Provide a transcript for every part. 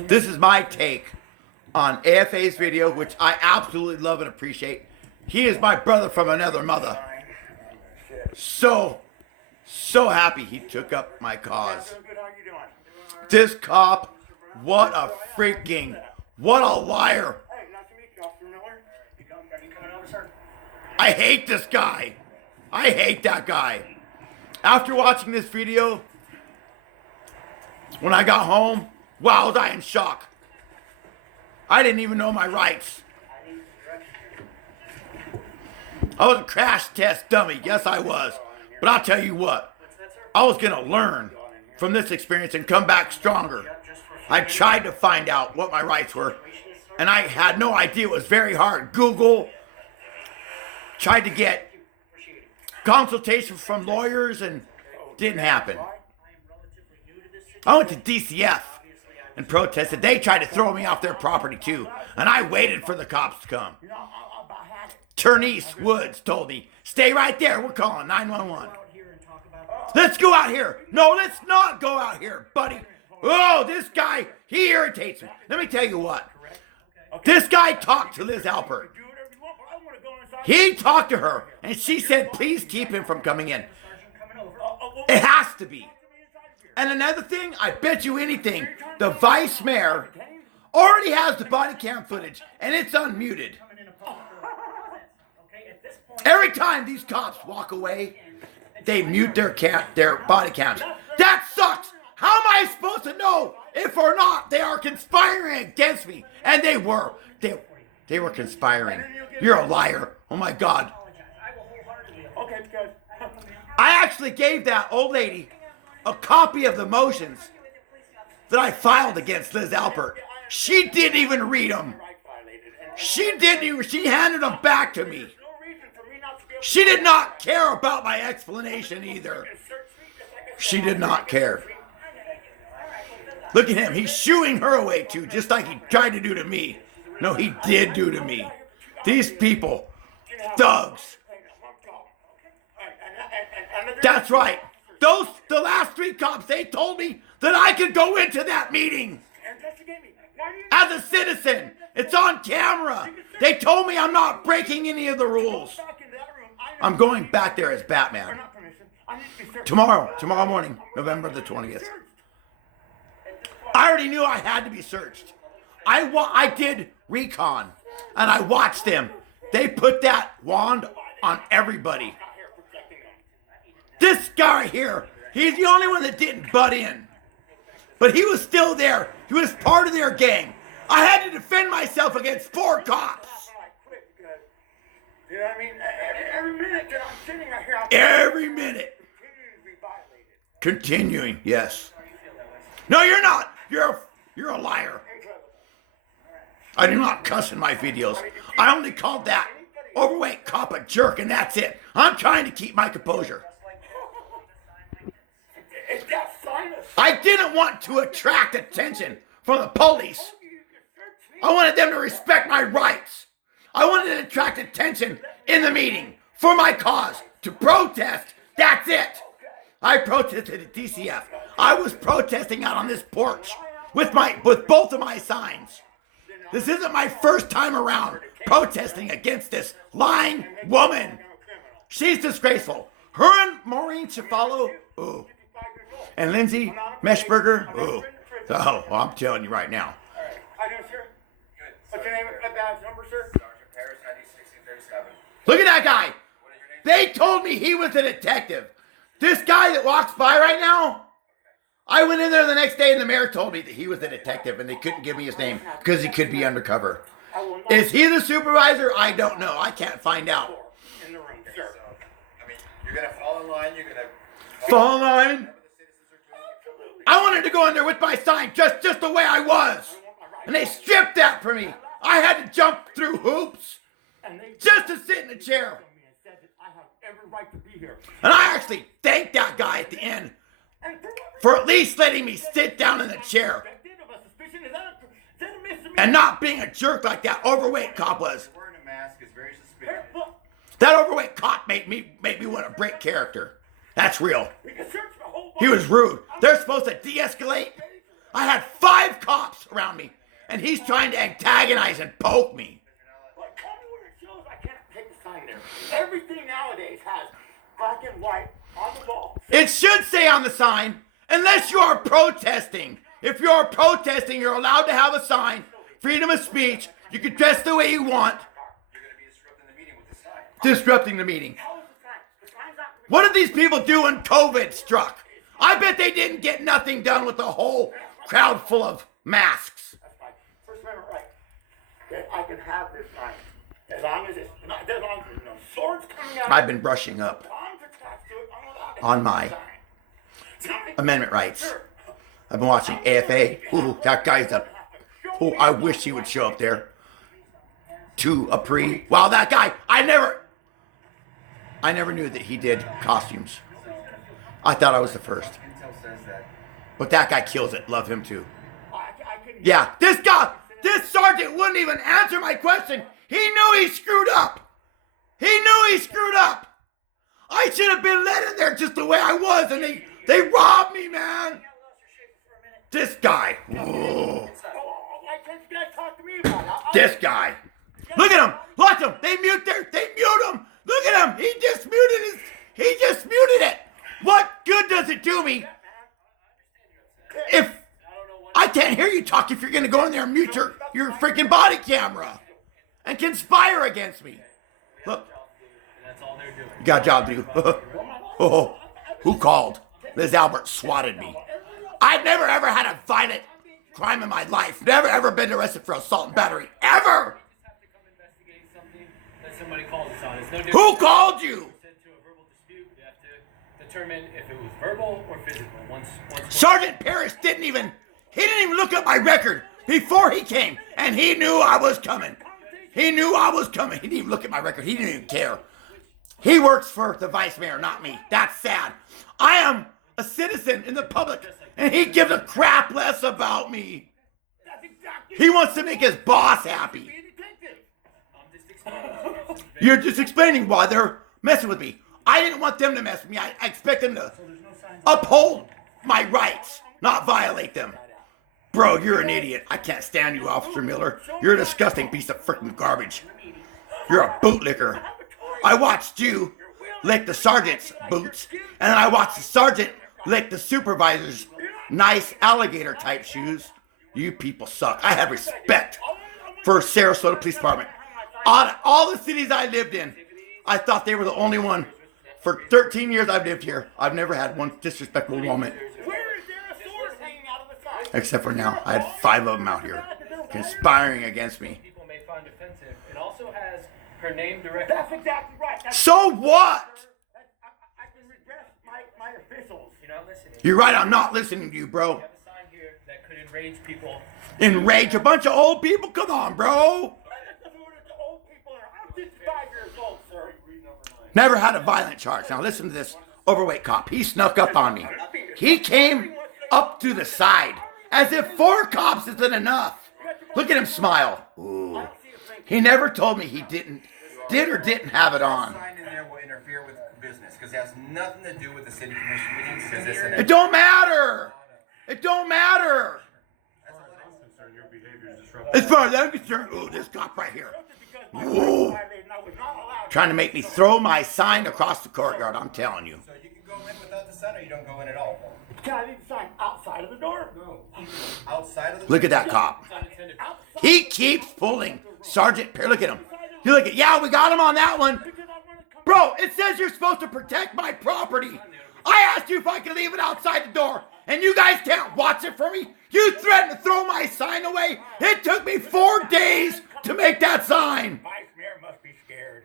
This is my take on A.F.A.'s video, which I absolutely love and appreciate. He is my brother from another mother. So happy he took up my cause. This cop, what a liar. I hate this guy. I hate that guy. After watching this video, when I got home, wow, was I in shock. I didn't even know my rights. I was a crash test dummy. Yes, I was. But I'll tell you what. I was going to learn from this experience and come back stronger. I tried to find out what my rights were, and I had no idea. It was very hard. Google. Tried to get consultation from lawyers, and didn't happen. I went to DCF and protested. They tried to throw me off their property too, and I waited for the cops to come. Ternice Woods told me, stay right there, we're calling 911. Let's go out here. No, let's not go out here, buddy. Oh, this guy, he irritates me. Let me tell you what. This guy talked to Liz Alpert. He talked to her, and she said, please keep him from coming in. It has to be. And another thing, I bet you anything, the vice mayor already has the body cam footage, and it's unmuted. Every time these cops walk away, they mute their body cams. That sucks. How am I supposed to know if or not they are conspiring against me? And they were. They were conspiring. You're a liar. Oh my God. I actually gave that old lady a copy of the motions that I filed against Liz Alpert. She didn't even read them. She handed them back to me. She did not care about my explanation either. She did not care. Look at him. He's shooing her away too, just like he tried to do to me. No, he did do to me. These people, thugs. That's right. The last three cops, they told me that I could go into that meeting as a citizen. It's on camera. They told me I'm not breaking any of the rules. I'm going back there as Batman. Tomorrow morning, November the 20th. I already knew I had to be searched. I did recon, and I watched them. They put that wand on everybody. This guy here, he's the only one that didn't butt in. But he was still there. He was part of their gang. I had to defend myself against 4 cops. You know what I mean? Every minute that I'm sitting right here, every minute. Continuing, yes. No, you're not. You're a liar. I do not cuss in my videos. I only called that overweight cop a jerk, and that's it. I'm trying to keep my composure. I didn't want to attract attention from the police. I wanted them to respect my rights. I wanted to attract attention in the meeting for my cause, to protest. That's it. I protested at DCF. I was protesting out on this porch with both of my signs. This isn't my first time around protesting against this lying woman. She's disgraceful. Her and Maureen Cephalo, ooh. And Lindsay Meshberger, ooh. Oh, well, I'm telling you right now. How do you, sir? Good. What's your name and badge number, sir? Sergeant Paris, 901637. Look at that guy. They told me he was a detective. This guy that walks by right now, I went in there the next day and the mayor told me that he was a detective and they couldn't give me his name because he could be undercover. Is he the supervisor? I don't know. I can't find out. In the room, sir. I mean, you're going to fall in line. You're going to fall in line. I wanted to go in there with my sign just the way I was. And they stripped that from me. I had to jump through hoops just to sit in a chair. And I actually thanked that guy at the end for at least letting me sit down in the chair and not being a jerk like that overweight cop was. wearing a mask is very suspicious. That overweight cop made me want to break character. That's real. He was rude. They're supposed to de-escalate. I had 5 cops around me, and he's trying to antagonize and poke me. Like, tell me where it shows I can't take the sign there. Everything nowadays has black and white on the wall. It should say on the sign, unless you are protesting. If you're protesting, you're allowed to have a sign. Freedom of speech. You can dress the way you want. You're going to be disrupting the meeting with the sign. Disrupting the meeting. How is the sign? The sign's not. What did these people do when COVID struck? I bet they didn't get nothing done with the whole crowd full of masks. That's my First Amendment right. That I can have this sign. As long as it's not, as long as there's no swords coming out. I've been brushing up Bombs attached to it. I'm allowed to on have my the sign. Tell me- amendment rights. Sure. I've been watching A.F.A. Ooh, that guy's a... Oh, I wish he would show up there. To A.F.A. Wow, that guy, I never knew that he did costumes. I thought I was the first. Intel says that. But that guy kills it. Love him too. I can Yeah, this sergeant wouldn't even answer my question. He knew he screwed up. He knew he screwed up. I should have been let in there just the way I was, and they robbed me, man. This guy. Whoa. Why can't you guys talk to me about it? This guy. Look at him. Watch him. They mute him. Look at him. He just muted it. What good does it do me if I can't hear you talk if you're going to go in there and mute your freaking body camera and conspire against me? Look. That's all they're doing. You got a job to do. Oh, who called? Liz Albert swatted me. I've never ever had a violent crime in my life. Never ever been arrested for assault and battery. Ever. You just have to come investigate something that somebody calls us on. It's no different. Who called you? Sent to a verbal dispute. You have to determine if it was verbal or physical. Once Sergeant Parrish didn't even look at my record before he came, and he knew I was coming. He knew I was coming. He didn't even look at my record. He didn't even care. He works for the vice mayor, not me. That's sad. I am a citizen in the public, and he gives a crap less about me. That's exactly. He wants to make his boss happy. Be a detective. I'm just explaining. You're just explaining why they're messing with me. I didn't want them to mess with me. I expect them to uphold my rights, not violate them. Bro, you're an idiot. I can't stand you, Officer Miller. You're a disgusting piece of freaking garbage. You're a bootlicker. I watched you lick the sergeant's boots, and then I watched the sergeant lick the supervisor's nice alligator type shoes. You people suck. I have respect for Sarasota Police Department. Out of all the cities I lived in, I thought they were the only one. For 13 years I've lived here, I've never had one disrespectful moment. Where is there a sword hanging out of the side? Except for now. I had 5 of them out here conspiring against me. People may find offensive. It also has her name directly. That's exactly right. That's So what? I can redress my officials. You're not listening. You're right, I'm not listening to you, bro. You have a sign here that could enrage people. Enrage a bunch of old people? Come on, bro. That's what the old people are. I'm 55 years old, sir. Never had a violent charge. Now listen to this overweight cop. He snuck up on me. He came up to the side as if 4 cops isn't enough. Look at him smile. Ooh. He never told me he did or didn't have it on. Sign in there will interfere with business because it has nothing to do with the city commission meetings. Because it's an It don't matter. It don't matter. As far as I'm concerned, ooh, this cop right here. Ooh. Trying to make me throw my sign across the courtyard, I'm telling you. So you can go in without the sign, or you don't go in at all. Can I leave the sign outside of the door? No. Outside of the. Look at that cop. He keeps pulling Sergeant Perry. Look at him. You look at, yeah, we got him on that one. Bro, it says you're supposed to protect my property. I asked you if I could leave it outside the door, and you guys can't watch it for me. You threatened to throw my sign away. It took me 4 days to make that sign. Vice Mayor must be scared.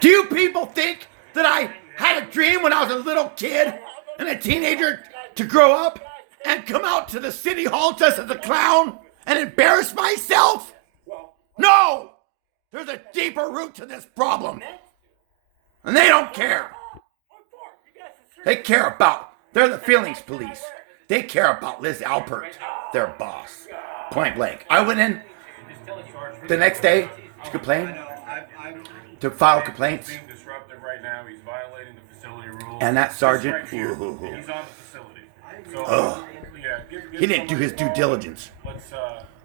Do you people think that I had a dream when I was a little kid and a teenager to grow up and come out to the city hall just as a clown and embarrass myself? No! There's a deeper root to this problem. And they don't care. They care about, they're the feelings police. They care about Liz Alpert, their boss. Point blank. I went in the next day to complain, to file complaints. Being disruptive right now. He's violating the facility rules. And that sergeant, Right here. ooh. He's on the facility. So Yeah, He didn't do his due diligence. Let's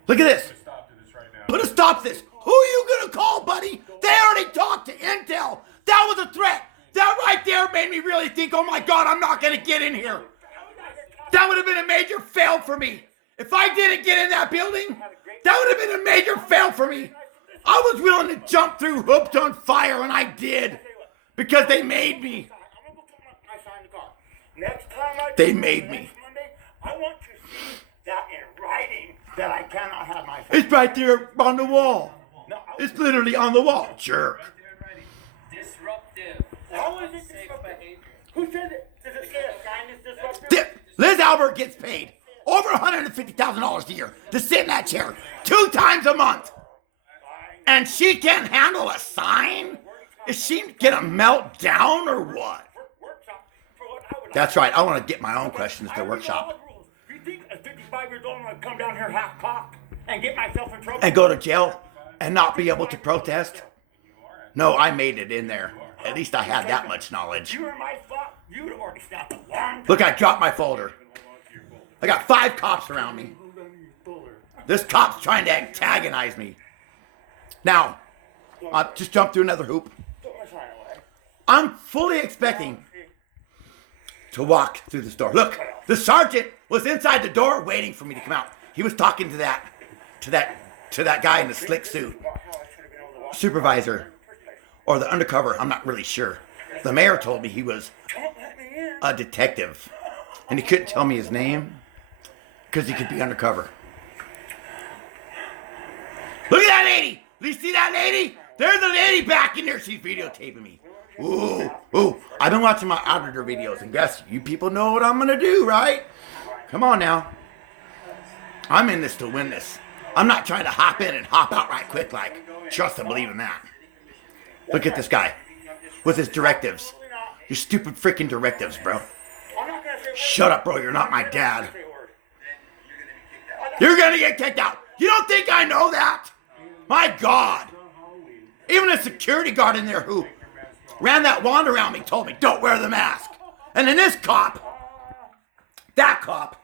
Look at this. put a stop to this right now. Put a stop to this. Who are you gonna call, buddy? They already talked to Intel. That was a threat. That right there made me really think, oh my God, I'm not gonna get in here. That would have been a major fail for me. If I didn't get in that building, that would have been a major fail for me. I was willing to jump through hoops on fire, and I did. Because they made me. Next time I They made me. next Monday, I want to see that in writing that I cannot have my son. It's right there on the wall. No, It's literally on the wall, jerk. Disruptive. how is it disruptive? Who said it? Does it say a sign is disruptive? Liz Albert gets paid over $150,000 a year to sit in that chair 2 times a month. And she can't handle a sign? Is she gonna melt down or what? Workshop for what I would That's right. I want to get my own questions to workshop. You think a 55-year-old I'm gonna come down here half cocked and get myself in trouble? And go to jail and not be able to protest? No, I made it in there. At least I had that much knowledge. You were in my spot, you would have already snapped a long time. Look, I dropped my folder. I got 5 cops around me. This cop's trying to antagonize me. Now, I just jumped through another hoop. Put my sign away. I'm fully expecting to walk through this door. Look, the sergeant was inside the door waiting for me to come out. He was talking to that guy in the slick suit. Supervisor or the undercover, I'm not really sure. The mayor told me he was Don't let me in. a detective, and he couldn't tell me his name because he could be undercover. Look at that lady! Do you see that lady? There's a lady back in there. She's videotaping me. Ooh. I've been watching my auditor videos, and guess you people know what I'm gonna do, right? Come on now. I'm in this to win this. I'm not trying to hop in and hop out right quick like. Trust and believe in that. Look at this guy with his directives. Your stupid freaking directives, bro. I'm not gonna say words. Shut up, bro. You're not my dad. Say words. You're gonna get kicked out. You don't think I know that? My God. Even a security guard in there who ran that wand around me told me, don't wear the mask. And then this cop, that cop,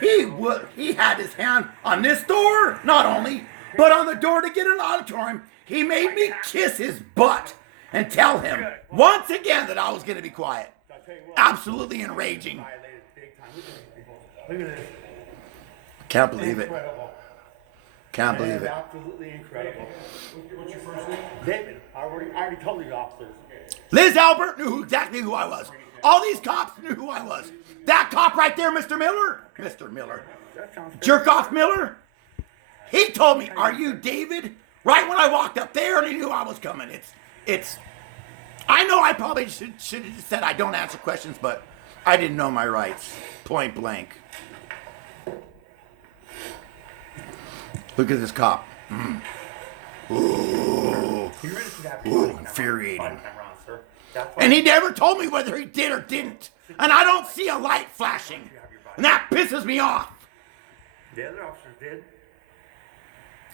he had his hand on this door, not only, but on the door to get an auditorium. He made me kiss his butt and tell him once again that I was going to be quiet. Absolutely enraging. Look at this. Can't believe it. Incredible. Can't believe it. Absolutely incredible. What's your first name? David. I already told you, officers. Liz Albert knew exactly who I was. All these cops knew who I was. That cop right there, Mr. Miller. Mr. Miller. That sounds good. Jerk off Miller. He told me, are you David? Right when I walked up there, and he knew I was coming. I know I probably should have just said I don't answer questions, but I didn't know my rights. Point blank. Look at this cop. Ooh, infuriating. And he never told me whether he did or didn't. And I don't see a light flashing. And that pisses me off. The other officers did.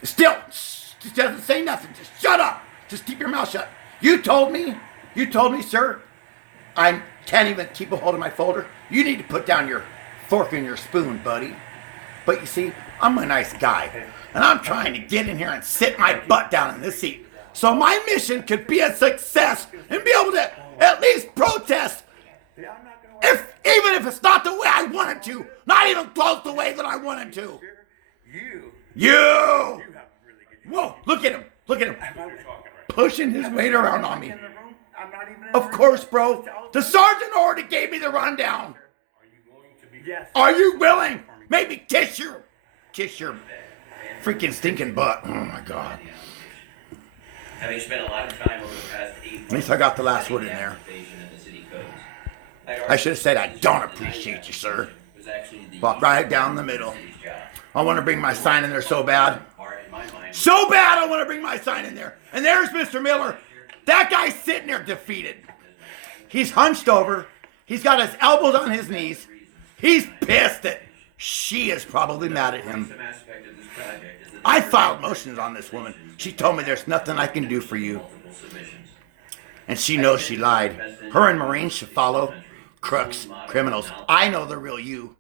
Still, just doesn't say nothing. Just shut up. Just keep your mouth shut. You told me, sir, I can't even keep a hold of my folder. You need to put down your fork and your spoon, buddy. But you see, I'm a nice guy. And I'm trying to get in here and sit my butt down in this seat. So my mission could be a success and be able to at least protest. Even if it's not the way I wanted to. Not even close the way that I wanted to. You! Whoa, look at him. Look at him. Pushing his weight around on me. I'm not even in Of course, bro. The sergeant already gave me the rundown. Yes. Are you willing? Maybe kiss your freaking stinking butt. Oh my God. Having spent a lot of time over the past 8 months. At least I got the last word in there. I should have said I don't appreciate you, sir. Walk right down the middle. I want to bring my sign in there so bad. So bad I want to bring my sign in there. And there's Mr. Miller. That guy's sitting there defeated. He's hunched over. He's got his elbows on his knees. He's pissed that she is probably mad at him. I filed motions on this woman. She told me there's nothing I can do for you. And she knows she lied. Her and Marines should follow. Crooks, criminals. I know the real you.